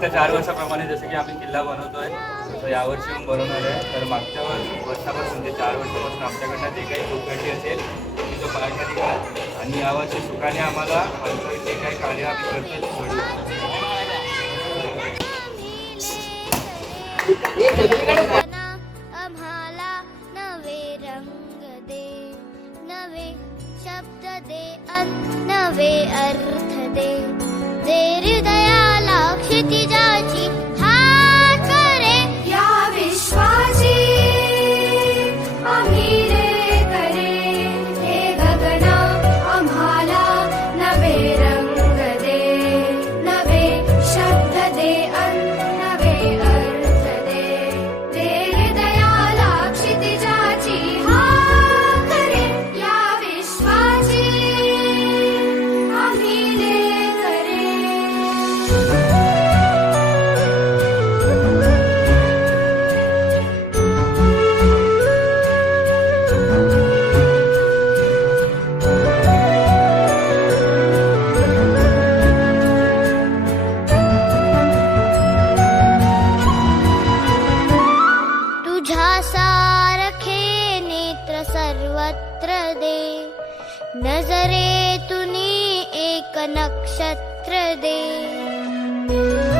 मागच्या चार वर्षाप्रमाणे जसं की आम्ही किल्ला बनवतोय तो यावर्षी पण बनवणार आहे. तर मागच्या वर्षापासून म्हणजे चार वर्षापासून आमच्याकडनं जे काही चौकटी असेल तुम्ही तो पार कधी आणि यावर्षी सुखाने आम्हाला जे काही कार्य आम्ही करतो आम्हाला नवे रंग दे नवे शब्द दे नवे अर्थ दे. सर्वत्र दे. नजरे तुनी एक नक्षत्र दे.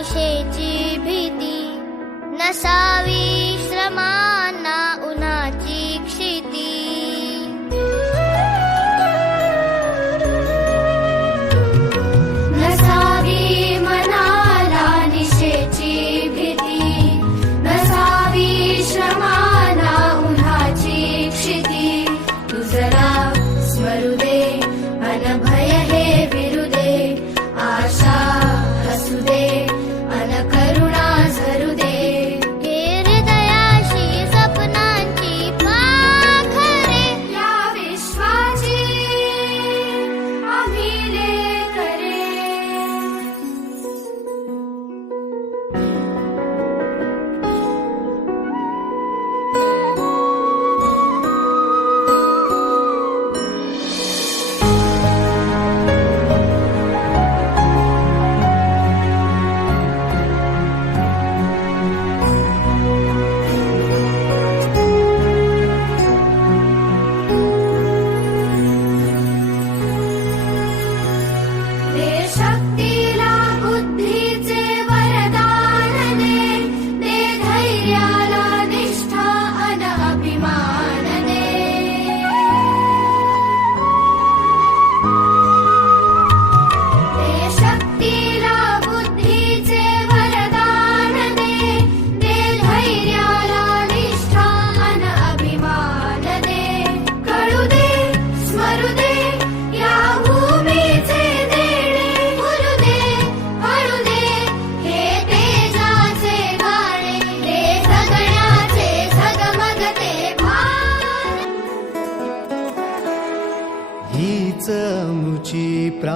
निशेची भीती नसावी. Deixa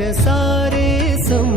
सारे सम